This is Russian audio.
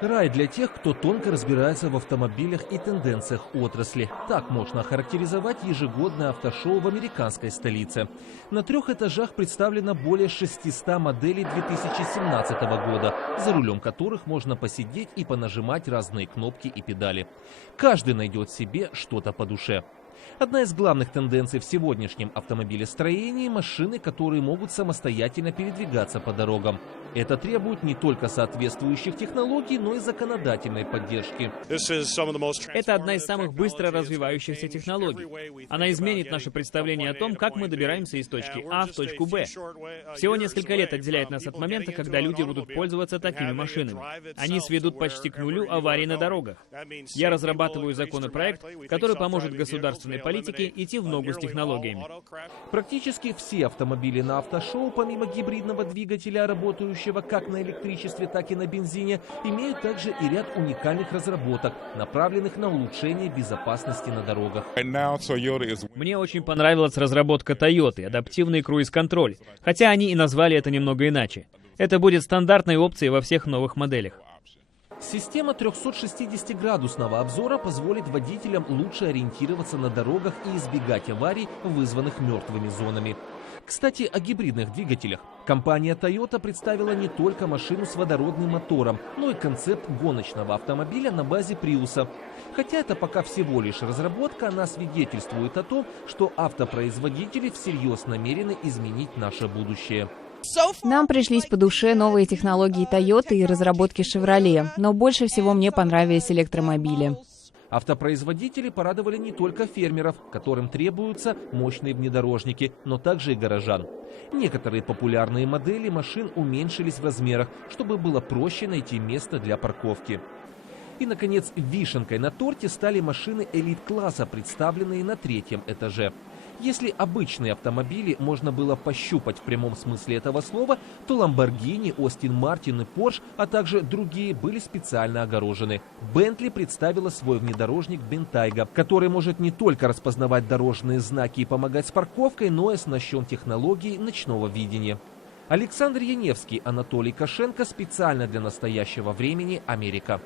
Рай для тех, кто тонко разбирается в автомобилях и тенденциях отрасли. Так можно охарактеризовать ежегодное автошоу в американской столице. На 3 этажах представлено более 600 моделей 2017 года, за рулем которых можно посидеть и понажимать разные кнопки и педали. Каждый найдет себе что-то по душе. Одна из главных тенденций в сегодняшнем автомобилестроении – машины, которые могут самостоятельно передвигаться по дорогам. Это требует не только соответствующих технологий, но и законодательной поддержки. Это одна из самых быстро развивающихся технологий. Она изменит наше представление о том, как мы добираемся из точки А в точку Б. Всего несколько лет отделяет нас от момента, когда люди будут пользоваться такими машинами. Они сведут почти к нулю аварий на дорогах. Я разрабатываю законопроект, который поможет государственной политике идти в ногу с технологиями. Практически все автомобили на автошоу, помимо гибридного двигателя, работающего как на электричестве, так и на бензине, имеют также и ряд уникальных разработок, направленных на улучшение безопасности на дорогах. Мне очень понравилась разработка Toyota, адаптивный круиз-контроль, хотя они и назвали это немного иначе. Это будет стандартной опцией во всех новых моделях. Система 360-градусного обзора позволит водителям лучше ориентироваться на дорогах и избегать аварий, вызванных мертвыми зонами. Кстати, о гибридных двигателях. Компания Toyota представила не только машину с водородным мотором, но и концепт гоночного автомобиля на базе Prius. Хотя это пока всего лишь разработка, она свидетельствует о том, что автопроизводители всерьез намерены изменить наше будущее. Нам пришлись по душе новые технологии Toyota и разработки Chevrolet, но больше всего мне понравились электромобили. Автопроизводители порадовали не только фермеров, которым требуются мощные внедорожники, но также и горожан. Некоторые популярные модели машин уменьшились в размерах, чтобы было проще найти место для парковки. И, наконец, вишенкой на торте стали машины элит-класса, представленные на 3-м этаже. Если обычные автомобили можно было пощупать в прямом смысле этого слова, то Lamborghini, Aston Martin и Porsche, а также другие были специально огорожены. Bentley представила свой внедорожник Bentayga, который может не только распознавать дорожные знаки и помогать с парковкой, но и оснащен технологией ночного видения. Александр Яневский, Анатолий Кошенко, специально для настоящего времени, Америка.